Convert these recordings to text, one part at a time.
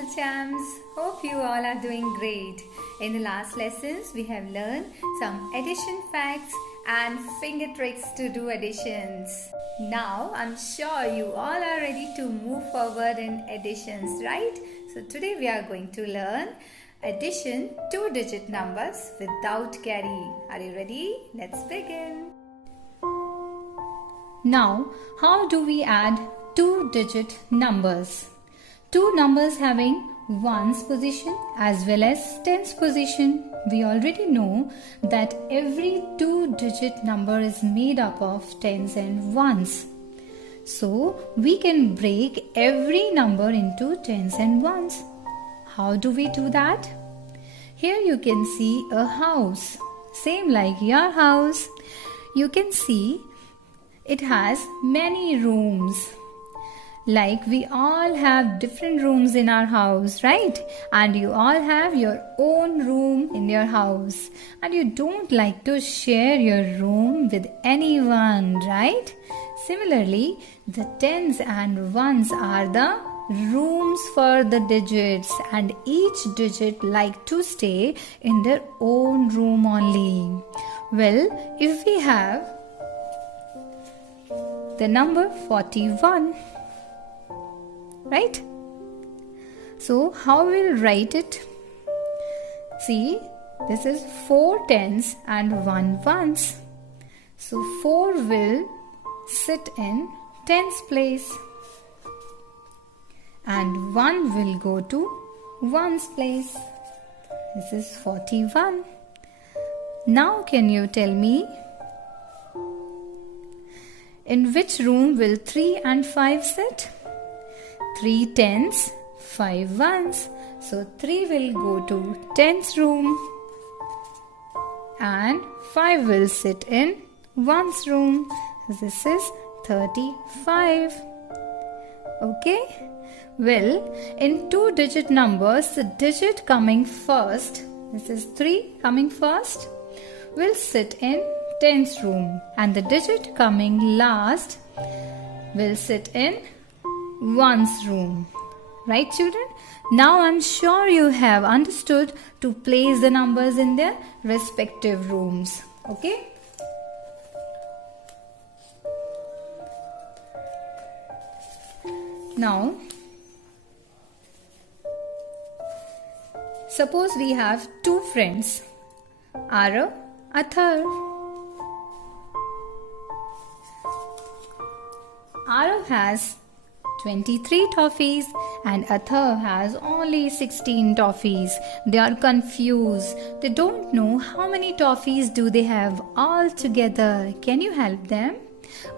little champs. Hope you all are doing great. In the last lessons, we have learned some addition facts and finger tricks to do additions. Now, I'm sure you all are ready to move forward in additions, right? So today we are going to learn addition two-digit numbers without carry. Are you ready? Let's begin. Now, how do we add two-digit numbers? Two numbers having ones position as well as tens position. We already know that every two-digit number is made up of tens and ones. So, we can break every number into tens and ones. How do we do that? Here you can see a house, same like your house. You can see it has many rooms. Like we all have different rooms in our house, right? And you all have your own room in your house. And you don't like to share your room with anyone, right? Similarly, the tens and ones are the rooms for the digits, and each digit like to stay in their own room only. Well, if we have the number 41, right? So how we'll write it? See, this is 4 tens and 1 ones. So 4 will sit in tens place and 1 will go to ones place. This is 41. Now can you tell me in which room will 3 and 5 sit? 3 tens, 5 ones. So 3 will go to tens room and 5 will sit in ones room. This is 35. Okay? Well, in two-digit numbers, the digit coming first, this is 3 coming first, will sit in tens room, and the digit coming last will sit in ones room. Right, children? Now I'm sure you have understood to place the numbers in their respective rooms. Okay? Now, suppose we have two friends, Arav, Athar. Arav has 23 toffees and Athar has only 16 toffees. They are confused. They don't know how many toffees do they have all together. Can you help them?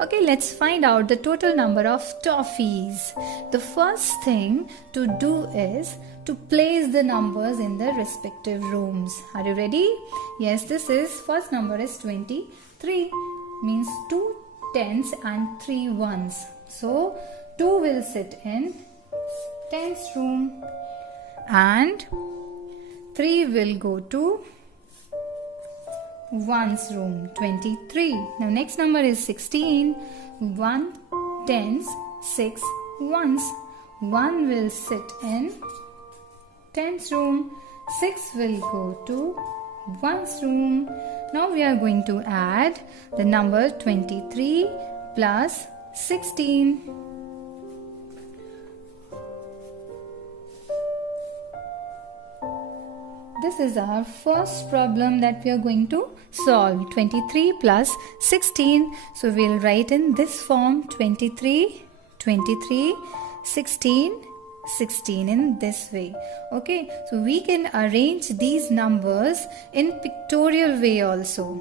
Okay, let's find out the total number of toffees. The first thing to do is to place the numbers in the respective rooms. Are you ready? Yes, first number is 23. Means 2 tens and 3 ones. So 2 will sit in tens room and 3 will go to ones room, 23. Now next number is 16. 1 tens, 6 ones. 1 will sit in tens room, 6 will go to ones room. Now we are going to add the number 23 plus 16. This is our first problem that we are going to solve. 23 plus 16. So we'll write in this form 23, 23, 16, 16 in this way. Okay, so we can arrange these numbers in pictorial way also.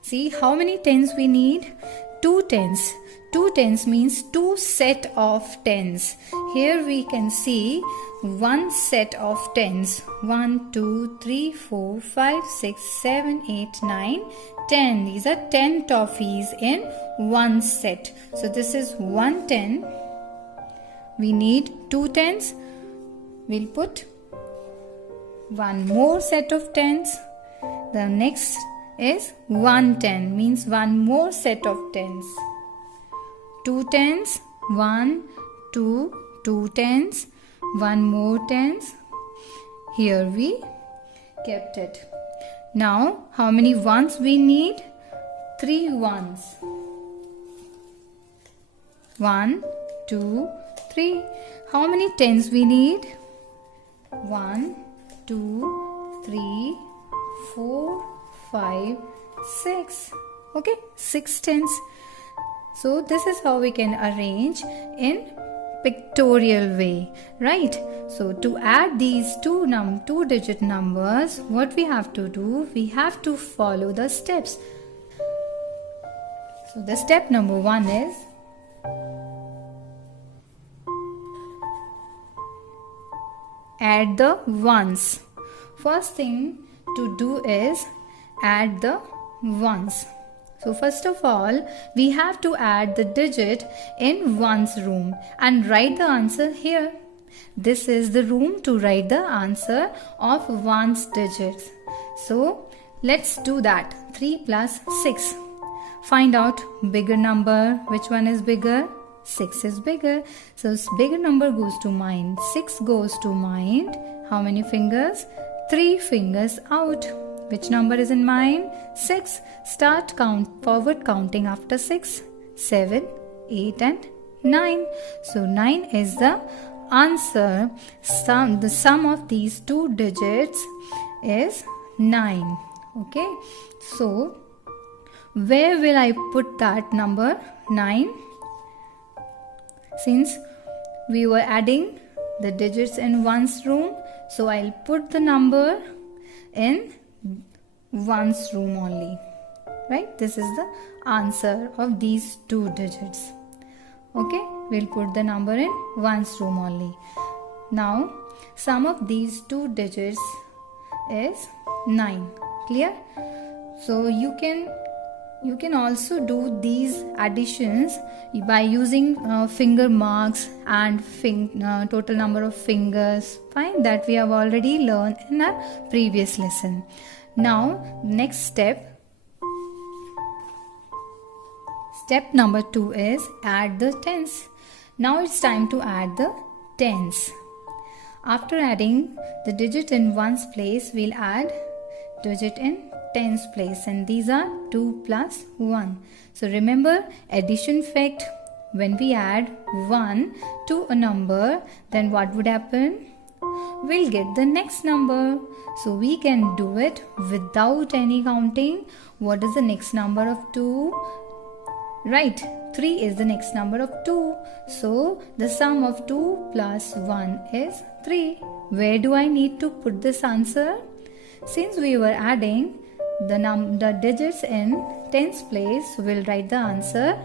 See how many tens we need? 2 tens. 2 tens means 2 set of tens. Here we can see 1 set of tens. 1, 2, 3, 4, 5, 6, 7, 8, 9, 10. These are 10 toffees in one set. So this is 1 10. We need 2 tens. We'll put one more set of tens. The next is 1 10, means one more set of tens. 2 tens, 1, 2, 2 tens, 1 more tens. Here we kept it. Now how many ones we need? 3 ones. 1, 2, 3. How many tens we need? 1, 2, 3, 4, 5, 6. Okay, 6 tens. So this is how we can arrange in pictorial way, right? So to add these two digit numbers, what we have to do? We have to follow the steps. So the step number 1 is add the ones. First thing to do is add the ones. So first of all, we have to add the digit in ones room and write the answer here. This is the room to write the answer of ones digits. So let's do that. 3 plus 6. Find out bigger number. Which one is bigger? 6 is bigger. So bigger number goes to mind. 6 goes to mind. How many fingers? 3 fingers out. Which number is in mind? 6. Start forward counting after 6. 7, 8 and 9. So 9 is the answer. The sum of these two digits is 9. Okay. So where will I put that number 9? Since we were adding the digits in ones room, so I'll put the number in ones room only, right? This is the answer of these two digits. Okay, we'll put the number in ones room only. Now sum of these two digits is 9. Clear? So you can also do these additions by using finger marks and total number of fingers. Fine, that we have already learned in our previous lesson. Now next step number 2 is add the tens. Now it's time to add the tens. After adding the digit in ones place, we'll add digit in tens place, and these are 2 plus 1. So remember addition fact. When we add 1 to a number, then what would happen? We'll get the next number. So we can do it without any counting. What is the next number of 2? Right, 3 is the next number of 2. So the sum of 2 plus 1 is 3. Where do I need to put this answer? Since we were adding the digits in tens place, we'll write the answer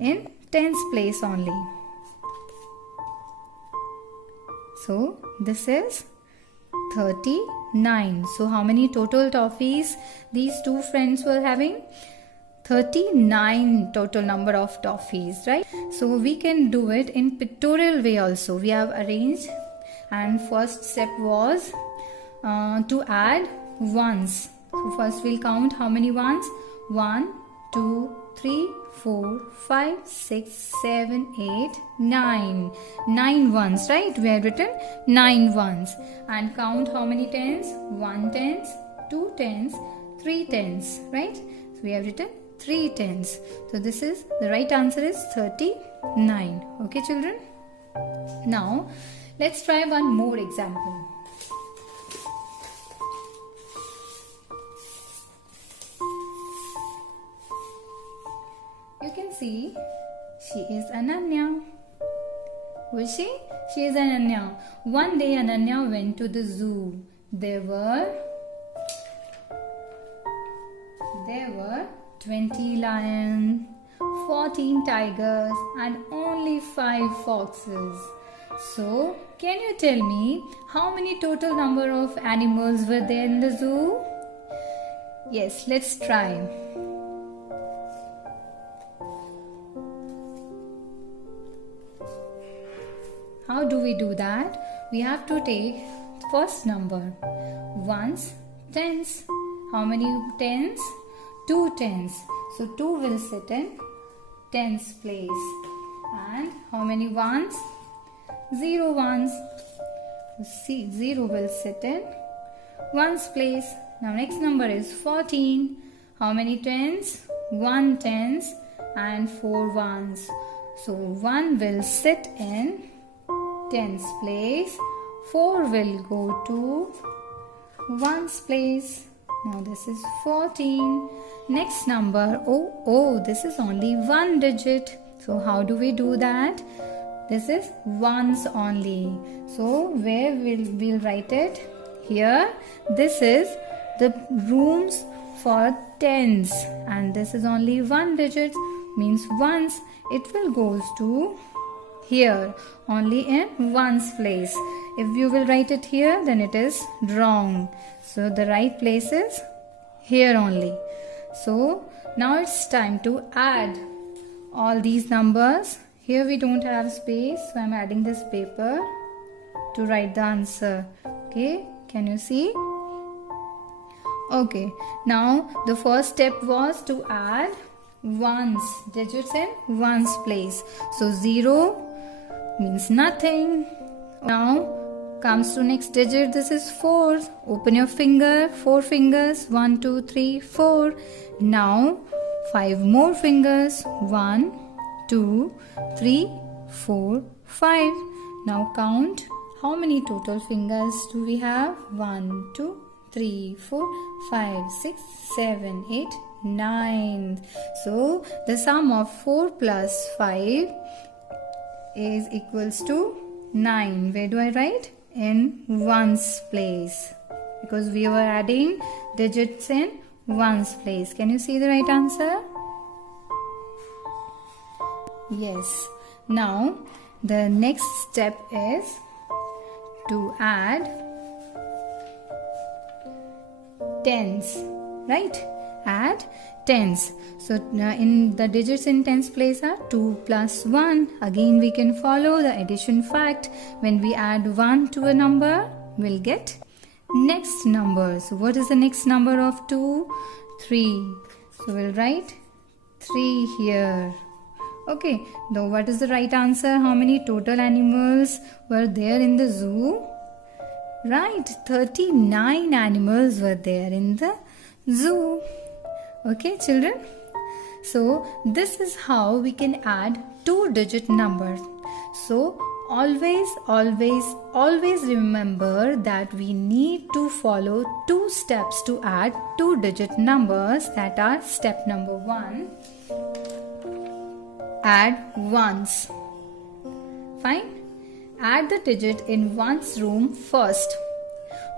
in tens place only. So this is 39. So how many total toffees these two friends were having? 39 total number of toffees, right? So we can do it in pictorial way also. We have arranged, and first step was to add ones. So first we'll count how many ones. 1, 2, 3, 4, 5, 6, 7, 8, 9. 9 ones, right? We have written 9 ones. And count how many tens? 1 tens, 2 tens, 3 tens, right? So we have written 3 tens. So this is the right answer is 39. Okay, children? Now let's try one more example. You can see she is Ananya. Who is she? She is Ananya. One day Ananya went to the zoo. There were 20 lions, 14 tigers and only 5 foxes. So, can you tell me how many total number of animals were there in the zoo? Yes, let's try. How do we do that? We have to take first number. Ones, tens. How many tens? 2 tens. So 2 will sit in tens place. And how many ones? 0 ones. See, 0 will sit in ones place. Now next number is 14. How many tens? 1 tens and 4 ones. So 1 will sit in tens place. 4 will go to ones place. Now this is 14. Next number, this is only one digit. So how do we do that? This is ones only. So where we'll write it? Here. This is the rooms for tens, and this is only one digit, means ones. It will goes to here, only in ones place. If you will write it here, then it is wrong. So the right place is here only. So now it's time to add all these numbers. Here we don't have space, so I'm adding this paper to write the answer. Okay, can you see? Okay, now the first step was to add ones, digits in ones place. So 0 means nothing. Now comes to next digit. This is 4. Open your finger, 4 fingers. 1, 2, 3, 4. Now 5 more fingers. 1, 2, 3, 4, 5. Now count how many total fingers do we have? 1, 2, 3, 4, 5, 6, 7, 8, 9. So the sum of 4 plus 5 is equals to 9. Where do I write? In ones place, because we were adding digits in ones place. Can you see the right answer? Yes. Now the next step is to add tens, right? Add tens. So in the digits in tens place are 2 plus 1. Again we can follow the addition fact. When we add 1 to a number, we'll get next number. So what is the next number of 2? 3. So we'll write 3 here. Okay, now what is the right answer? How many total animals were there in the zoo? Right, 39 animals were there in the zoo. Okay, children. So this is how we can add 2-digit numbers. So always remember that we need to follow 2 steps to add 2-digit numbers. That are step number 1. Add ones. Fine. Add the digit in ones room first.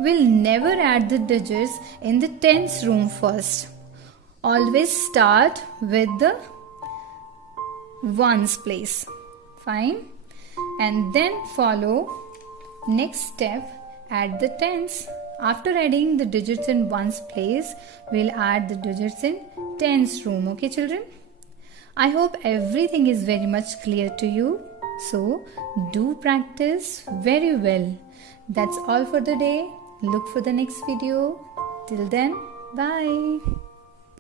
We'll never add the digits in the tens room first. Always start with the ones place. Fine. And then follow next step, add the tens. After adding the digits in ones place, we'll add the digits in tens room. Okay, children? I hope everything is very much clear to you. So do practice very well. That's all for the day. Look for the next video. Till then, bye.